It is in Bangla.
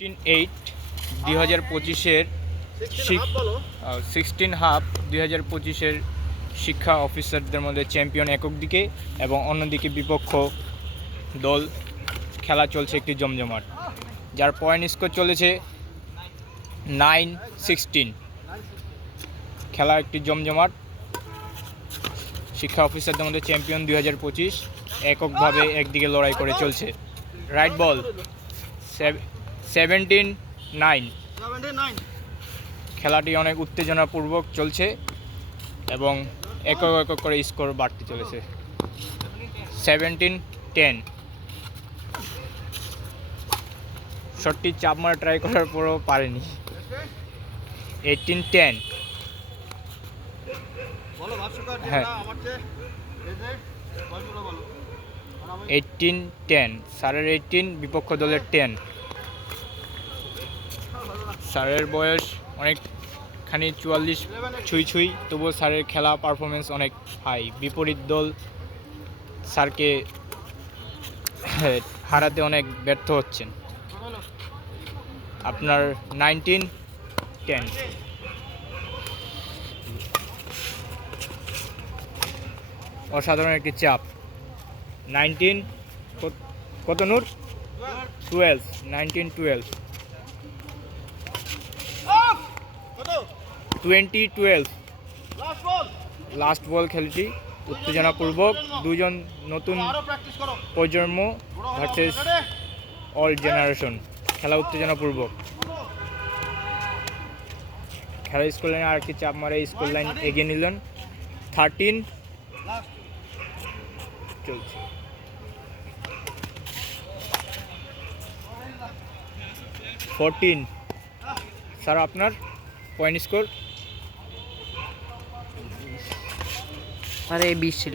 16/8/2025 16/2 শিক্ষা অফিসারদের মধ্যে চ্যাম্পিয়ন একক দিকে এবং অন্যদিকে বিপক্ষ দল খেলা চলছে একটি জমজমাট, যার পয়েন্ট স্কোর চলেছে 9-16। খেলা একটি জমজমাট, শিক্ষা অফিসারদের মধ্যে চ্যাম্পিয়ন 2025 এককভাবে একদিকে লড়াই করে চলছে। রাইট বল 17-9। খেলাটি অনেক উত্তেজনাপূর্বক চলছে এবং একক একক করে স্কোর বাড়তে চলেছে। 17-10। শটটি চাপ মারা ট্রাই করার পরও পারেনি। 18-10। হ্যাঁ, 18-10। স্যারের 18, বিপক্ষ দলের 10। স্যারের বয়স অনেকখানি 44 ছুঁই, তবুও স্যারের খেলা পারফরমেন্স অনেক হাই। বিপরীত দল স্যারকে হারাতে অনেক ব্যর্থ হচ্ছেন। আপনার 19-10। অসাধারণ একটি চাপ। 19 কত নূর? 12। 19-12। 20-12। লাস্ট বল। খেলাটি উত্তেজনাপূর্বক, দুজন নতুন প্রজন্ম ভার্সেস অল জেনারেশন। খেলা উত্তেজনাপূর্বক। খেলা স্কোর লাইনে আরেকটি চাপ মারে স্কোর লাইন এগিয়ে নিলেন। 13 চলছে। 14। স্যার আপনার পয়েন্ট স্কোর? আরে 20 ছিল।